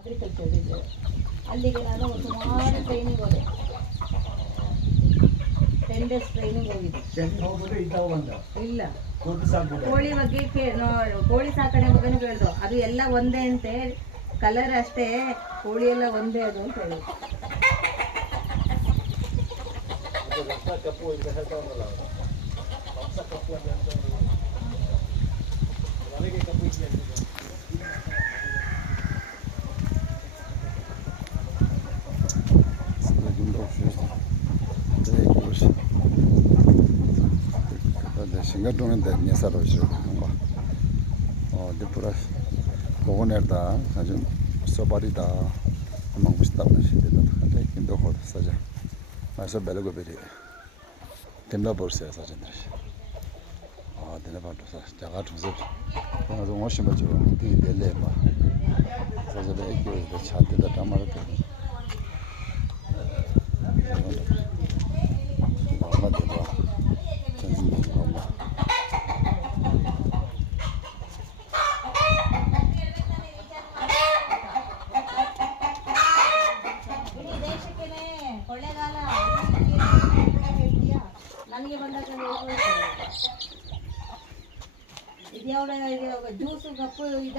Agriculture ಇದೆ. ಅಲ್ಲಿಗೆ ನಾನು ಸುಮಾರು ಟ್ರೈನಿಂಗ್ ಹೋದೆ, 10 days ಟ್ರೈನಿಂಗ್ ಹೋಗಿದ್ದೆ. ಇಲ್ಲ, ಕೋಳಿ ಬಗ್ಗೆ ಕೋಳಿ ಸಾಕಣೆ ಬಗ್ಗೆನೂ ಕೇಳಿದ್ರು. ಅದು ಎಲ್ಲ ಒಂದೇ ಅಂತೆ, ಕಲರ್ ಅಷ್ಟೇ, ಕೋಳಿ ಎಲ್ಲ ಒಂದೇ ಅದು ಅಂತ ಹೇಳಿ. 싱가포르는 내사로 있어요. depuras kogonerda sajun sobarida among mustaqbal shidda khade kindo khod saja masa belogo beri temla borsa sajandra dena ba sa jaga thuse na zo moshi ba jo di dele ba saja le ekyo de chate da tamara te ma de ba Kollegal ನನಗೆ ಬಂದಾಗ ಇದ್ಯಾವ juice ಕಪ್ಪು